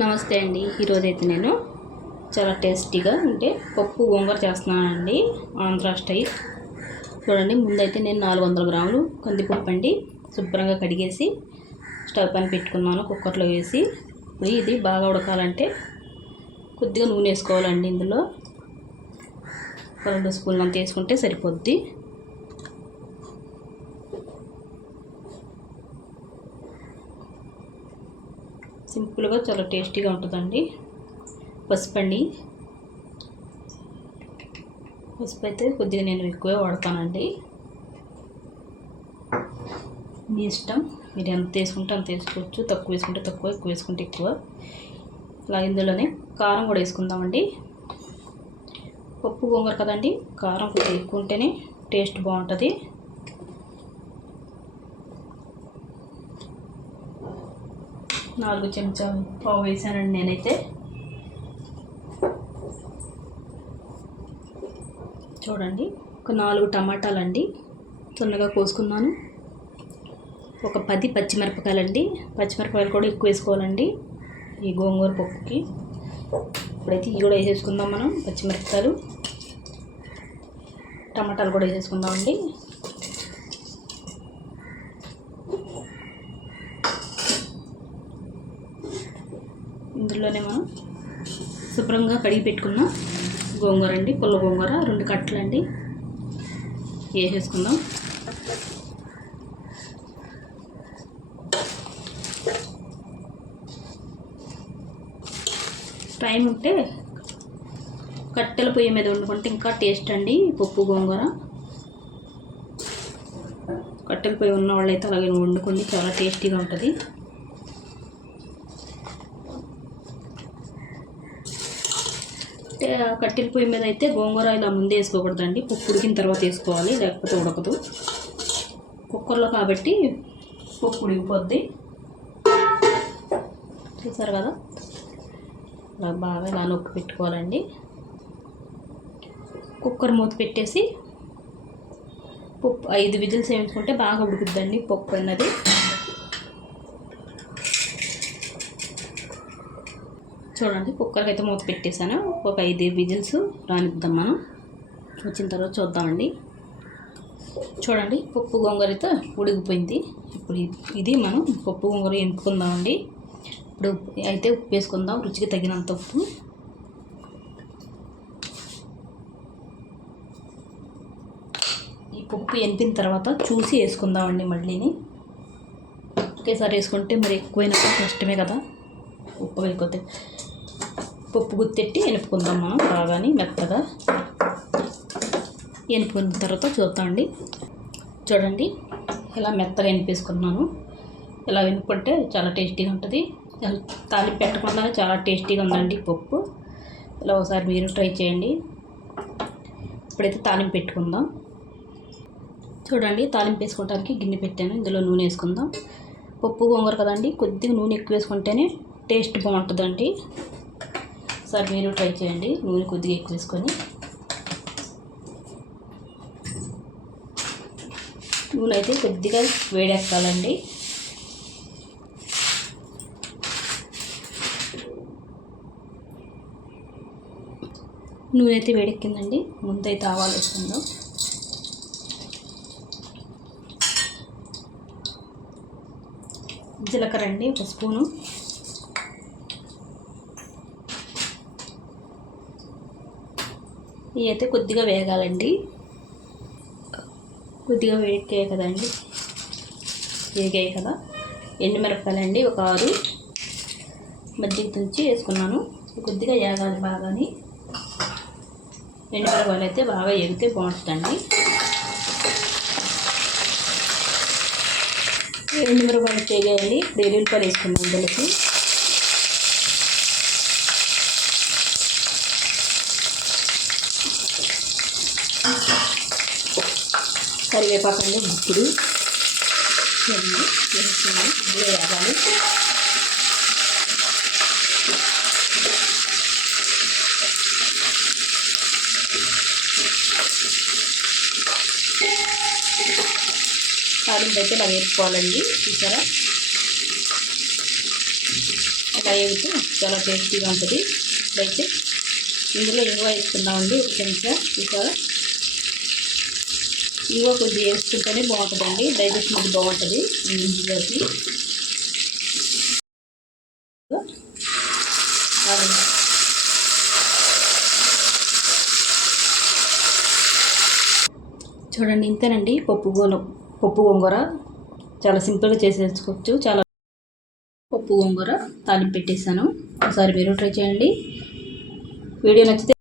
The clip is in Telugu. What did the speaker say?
నమస్తే అండి. ఈరోజైతే నేను చాలా టేస్టీగా అంటే పప్పు గోంగూర చేస్తున్నానండి. ఆంధ్ర స్టైల్. చూడండి ముందైతే నేను నాలుగు వందల గ్రాములు కందిపప్పు అండి శుభ్రంగా కడిగేసి స్టవ్ పైన పెట్టుకున్నాను కుక్కర్లో వేసి. ఇప్పుడు ఇది బాగా ఉడకాలంటే కొద్దిగా నూనె వేసుకోవాలండి ఇందులో. రెండు స్పూన్లు అంత వేసుకుంటే సరిపోద్ది. సింపుల్గా చాలా టేస్టీగా ఉంటుందండి. పసుపు అండి పసుపు అయితే కొద్దిగా నేను ఎక్కువే వాడతానండి. మీ ఇష్టం. మీరు ఎంత వేసుకుంటే అంత వేసుకోవచ్చు. తక్కువ వేసుకుంటే తక్కువ ఎక్కువ వేసుకుంటే ఎక్కువ. అలా ఇందులోనే కారం కూడా వేసుకుందామండి. పప్పు గోంగూర కదండి. కారం కొద్దిగా ఎక్కువ ఉంటేనే టేస్ట్ బాగుంటుంది. నాలుగు చెంచాలు పావు వేసానండి నేనైతే. చూడండి ఒక నాలుగు టమాటాలండి. తొందరగా కోసుకున్నాను. ఒక పది పచ్చిమిరపకాయలండి. పచ్చిమిరపకాయలు కూడా ఎక్కువ వేసుకోవాలండి. ఈ గోంగూర పప్పుకి. ఇప్పుడైతే ఇవి కూడా వేసేసుకుందాం మనం పచ్చిమిరపకాయలు. టమాటాలు కూడా వేసేసుకుందామండి. ఇందులోనే మనం శుభ్రంగా కడిగి పెట్టుకున్న గోంగూర అండి పుల్ల గోంగూర రెండు కట్టలు అండి. వేసేసుకుందాం. టైం ఉంటే కట్టెల పొయ్యి మీద వండుకుంటే ఇంకా టేస్ట్ అండి పప్పు గోంగూర. కట్టెల పొయ్యి ఉన్న వాళ్ళైతే అలాగే వండుకోండి చాలా టేస్టీగా ఉంటుంది అంటే ఆ కట్టెల పొయ్యి మీద అయితే గోంగూర ఇలా ముందే వేసుకోకూడదండి. పప్పు ఉడికిన తర్వాత వేసుకోవాలి లేకపోతే ఉడకదు. కుక్కర్లో కాబట్టి పప్పు ఉడికిపోద్ది. చూసారు కదా? ఇలా బాగా ఇలా నొక్కి పెట్టుకోవాలండి. కుక్కర్ మూత పెట్టేసి పప్పు ఐదు విజిల్స్ వేయించుకుంటే బాగా ఉడుకుద్దండి పప్పు అన్నది. చూడండి కుక్కర్కి అయితే మూత పెట్టేశాను. ఒక ఐదు విజిల్స్ రానిద్దాం మనం. వచ్చిన తర్వాత చూద్దామండి. చూడండి పప్పు గోంగూరతో ఉడికిపోయింది. ఇప్పుడు ఇది మనం పప్పు గోంగూర ఎంపుకుందామండి. ఇప్పుడు అయితే ఉప్పు వేసుకుందాం రుచికి తగినంత ఉప్పు. ఈ పప్పు ఎంపిన తర్వాత చూసి వేసుకుందామండి మళ్ళీని. ఒకేసారి వేసుకుంటే మరి ఎక్కువైనప్పుడు కష్టమే కదా. ఉప్పు వేయకపోతే. పప్పు గుత్తెట్టి ఎనుపుకుందాం మనం బాగాని మెత్తగా ఎనుపుకున్న తర్వాత చూద్దామండి చూడండి ఇలా మెత్తగా ఎనిపేసుకున్నాను. ఇలా వెనుకుంటే చాలా టేస్టీగా ఉంటుంది. తాలి పెట్టకుండా చాలా టేస్టీగా ఉందండి పప్పు. ఇలా ఒకసారి మీరు ట్రై చేయండి. ఇప్పుడైతే తాలింపు పెట్టుకుందాం. చూడండి తాలింపు వేసుకోవడానికి గిన్నె పెట్టాను. ఇందులో నూనె వేసుకుందాం. పప్పు గోంగూర కదండి కొద్దిగా నూనె ఎక్కువ వేసుకుంటేనే టేస్ట్ బాగుంటుందండి. ఒకసారి మీరు ట్రై చేయండి. నూనె కొద్దిగా ఎక్కువ వేసుకొని. నూనె అయితే కొద్దిగా వేడెక్కాలండి. నూనె అయితే వేడెక్కిందండి. ముందైతే ఆవాలు వస్తుందో జీలకర్ర అండి ఒక స్పూను. ఇవి అయితే కొద్దిగా వేగాలండి. కొద్దిగా వేడికాయ కదండి. వేగాయి కదా. ఎండుమిరపకాయలండి ఒక ఆరు. మజ్జిగ తుంచి వేసుకున్నాను. కొద్దిగా వేగాలి బాగాని. ఎండుమిరపకాయలు అయితే బాగా ఎగితే బాగుంటుందండి. ఎండుమిరపకాయలు చేయాలి ఇప్పుడు ఎల్లుల్లిపాయలు వేసుకున్నాను ఇందులోకి. కరివేపాకండి ఇప్పుడు వేయాలి. తాలింపు అయితే ఇలా వేసుకోవాలండి చూసారా? ఇలా అవుతూ చాలా టేస్టీగా ఉంటుంది. అయితే ఇందులో ఇంగువ వేసుకుందామండి ఒక చెంచా చూసారా? ఇంగువ కొద్దిగా వేసుకుంటేనే బాగుంటుందండి. డైజెషన్ అది బాగుంటుంది. ఇంగువకి చూడండి ఇంతేనండి పప్పు గోలం. పప్పు గోంగూర. చాలా సింపుల్గా చేసేసుకోవచ్చు. చాలా పప్పు గోంగూర తాలింపు పెట్టేశాను. ఒకసారి మీరు ట్రై చేయండి. వీడియో నచ్చితే